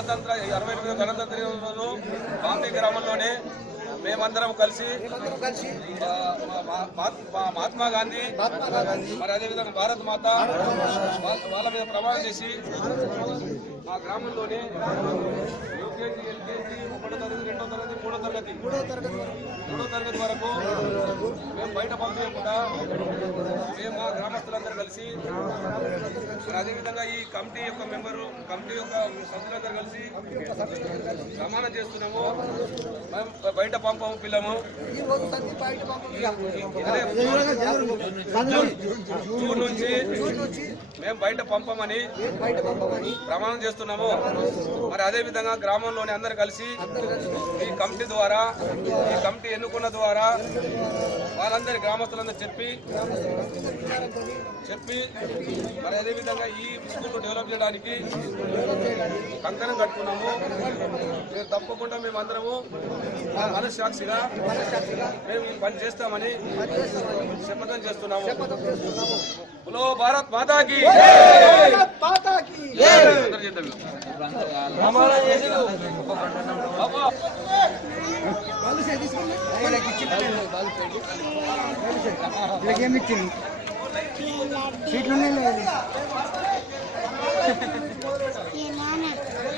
గణతంత్ర 68వ గణతంత్ర దినోత్సవం కామ్నీ గ్రామంలోనే మేమందరం కలిసి మహాత్మా గాంధీ మరి అదేవిధంగా భారత్ మాత వాళ్ళ మీద ప్రమాణం చేసి మా గ్రామంలోనే యూకేజీ ఎల్కేజీ 1వ తరగతి 2వ తరగతి 3వ తరగతి వరకు మేము బయట పంపించకుండా మేము మా గ్రామస్తులందరూ కలిసి మరి అదేవిధంగా ఈ కమిటీ యొక్క మెంబరు కమిటీ యొక్క సభ్యులందరూ కలిసి ప్రమాణం చేస్తున్నాము. మేము బయట పంపము పిల్లము. జూన్ నుంచి మేము బయట పంపమని ప్రమాణం చేస్తున్నాము. మరి అదేవిధంగా గ్రామంలోని అందరు కలిసి ఈ కమిటీ ద్వారా ఈ కమిటీ ఎన్నుకున్న ద్వారా వాళ్ళందరి గ్రామస్తులందరూ చెప్పి మరి అదేవిధంగా ఈ స్కూల్ డెవలప్ చేయడానికి కంకణం కట్టుకున్నాము. మేము తప్పకుండా మేమందరము మనస్సాక్షిగా మేము ఈ పని చేస్తామని శపథం చేస్తున్నాము. బోలో భారత్ మాతాకి సీట్లు